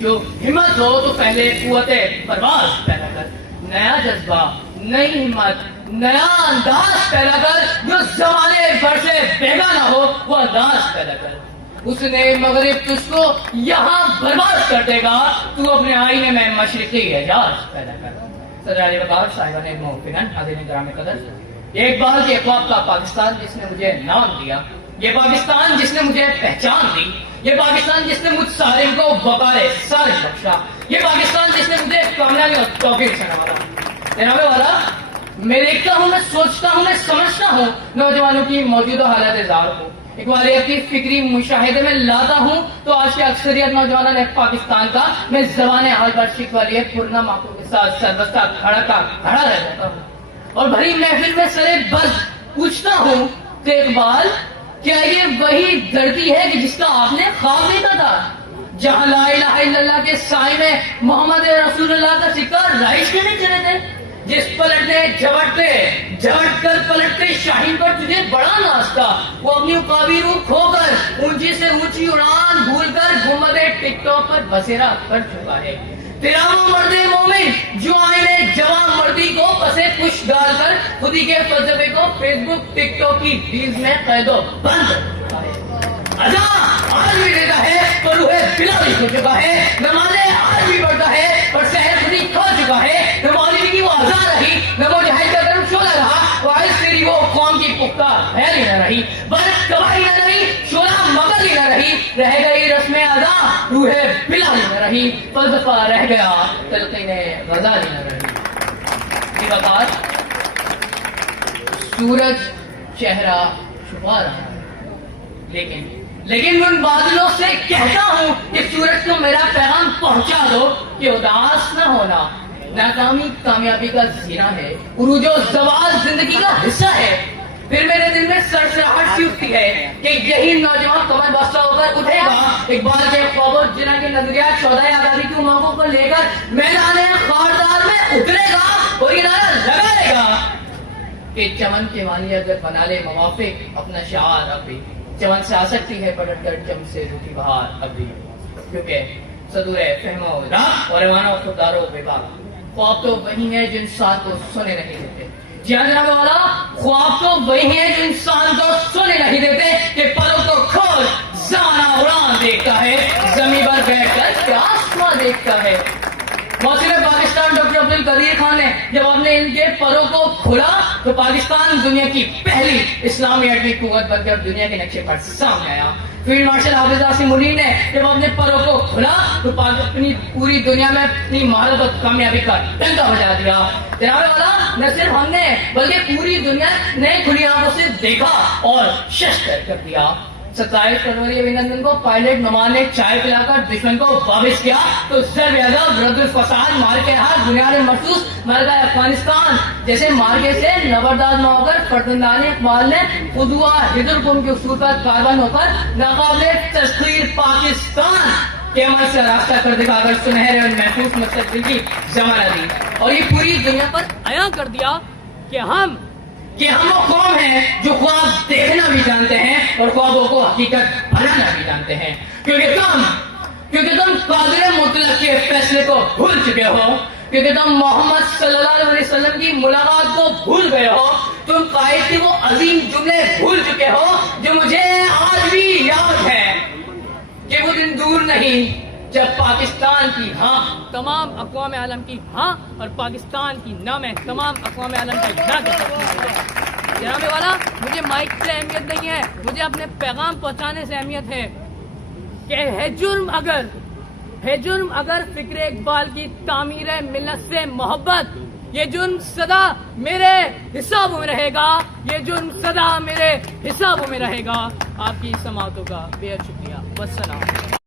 جو ہمت ہو تو پہلے قوت پرواز پیدا کر، نیا جذبہ، نئی ہمت، نیا انداز پیدا کر، جو زمانے بھر سے بیگانہ ہو وہ انداز پیدا کر۔ اس نے مغرب تجھ کو یہاں برباد کر دے گا، تو اپنے آئینے میں مشرقی اعجاز پیدا کر۔ صدر علی وقار صاحبان موقنن حاضرین گرامی قدر، ایک بار کے اقوام کا پاکستان جس نے مجھے نام دیا، یہ پاکستان جس نے مجھے پہچان دی، یہ پاکستان جس نے مجھ سالم کو وقار سال بخشا، یہ پاکستان جس نے مجھے کامیابی اور توفیق سے نوازا۔ جناب والا، میں دیکھتا ہوں، میں سوچتا ہوں، میں سمجھتا ہوں نوجوانوں کی موجودہ حالت زار کو، اقبالیت کی فکری مشاہدے میں لاتا ہوں تو آج کے اکثریت نوجوانوں پاکستان کا میں زبان حال پر اقبالیت پورنا ماپوں کے ساتھ سربستہ کھڑا رہ جاتا ہوں اور بھری محفل میں سرے بز پوچھتا ہوں کہ اقبال، کیا یہ وہی دھرتی ہے کہ جس کا آپ نے خواب دیکھا تھا، جہاں لا الہ الا اللہ کے سائے میں محمد رسول اللہ کا سکہ رائج کرنے چلے تھے، جس پلٹنے جھپٹ کر پلٹتے شاہین پر تجھے بڑا ناز تھا، وہ اپنی عقابی روح کھو کر اونچی سے اونچی اڑان بھول کر گنبد ٹک ٹاک پر بسیرا کر چکا ہے۔ تیرا وہ مرد مومن جو آئینے جوان مردی کو پسے پش ڈال کر خودی کے فلسفے کو فیس بک ٹک ٹاک کی ریلز میں قید و بند کر چکا ہے۔ اذان آج بھی دیتا ہے اور روح بلا بھی ہو چکا ہے، نمازیں آج بھی پڑھتا ہے اور سحر خودی کھا چکا ہے، نہ مولوی کی وہ اذان رہی، نہ وہ جہل کا گرم شعلہ رہا، وارث تیری وہ قوم کی پختہ خیر ہی نہ رہی، برف تباہی نہ رہی، شعلہ مگر ہی نہ رہی، رہ گئی رسم اذان روح بلا ہی نہ رہی، فلسفہ رہ گیا تلقین غزال ہی نہ رہی۔ یہ بات سورج چہرہ چھپا رہا ہے، لیکن ان بادلوں سے کہتا ہوں کہ سورج کو میرا پیغام پہنچا دو کہ اداس نہ ہونا ناکامی کامیابی کا زینہ ہے، عروج و زوال زندگی کا حصہ ہے۔ پھر میرے دل میں سرسراہٹ سی اٹھتی ہے کہ یہی نوجوان کمر بستہ ہو کر اٹھے گا، اقبال کے خواب و جناح کے نظریات شہدائے آزادی کی امنگوں کو لے کر میدان خاردار میں اترے گا اور یہ نعرہ لگائے گا کہ چمن کے مانی اگر بنا لے موافق اپنا شعار اب بھی، چمن سے آ سکتی ہے پلٹ کر چم سے روٹی بہار اب بھی، کیونکہ صدور فہم و ادراک اور ایمان و خوددار و بےباک خواب تو وہی ہے جو انسان کو سونے نہیں دیتے۔ جی ہاں جناب والا، خواب تو وہی ہے جو انسان کو سونے نہیں دیتے کہ پلوں کو کھول زمانہ اڑان دیکھتا ہے، زمین پر بیٹھ کر آسمان دیکھتا ہے۔ موسم پاکستان ڈاکٹر عبدالقدیر خان نے جب اپنے ان کے پروں کو کھلا تو پاکستان دنیا کی پہلی اسلامی ایٹمی قوت بن کر دنیا کے نقشے پر سامنے آیا۔ فیلڈ مارشل حافظ عاصم منیر نے جب اپنے پروں کو کھلا تو اپنی پوری دنیا میں اپنی مہارت اور کامیابی کا ڈنکا بجا دیا۔ جناب والا، نہ صرف ہم نے بلکہ پوری دنیا نے کھلی آنکھوں سے دیکھا اور ششدر کر دیا۔ 27 فروری ابھینندن کو پائلٹ نعمان نے چائے پلا کر دشمن کو واپس کیا تو ضرب عضب رد الفساد مار کے ہاتھ بنیاد محسوس مرکہ افغانستان جیسے مارکے سے نبردار نہ ہو کر فرزندان اقبال نے خدوا حضر قوم کے اصول پر کاربن ہو کر ناقابل تسخیر پاکستان کے عمل سے راستہ کر دکھا کر سنہرے اور محفوظ مستقبل کی ضمانت دی اور یہ پوری دنیا پر عیاں کر دیا کہ ہم وہ قوم ہیں جو خواب دیکھنا بھی جانتے ہیں اور خوابوں کو حقیقت بنانا بھی جانتے ہیں، کیونکہ تم قادر مطلق کے فیصلے کو بھول چکے ہو، کیونکہ تم محمد صلی اللہ علیہ وسلم کی ملاقات کو بھول گئے ہو، تم قائد کے وہ عظیم جملے بھول چکے ہو جو مجھے آج بھی یاد ہے کہ وہ دن دور نہیں جب پاکستان کی ہاں تمام اقوام عالم کی ہاں اور پاکستان کی نہ میں تمام اقوام عالم کا نہ کہہ سکتی۔ جناب والا، مجھے مائک سے اہمیت نہیں ہے، مجھے اپنے پیغام پہنچانے سے اہمیت ہے کہ ہے جرم اگر فکر اقبال کی تعمیر ملت سے محبت، یہ جرم سدا میرے حسابوں میں رہے گا، یہ جرم سدا میرے حسابوں میں رہے گا۔ آپ کی سماعتوں کا بے حد شکریہ، والسلام۔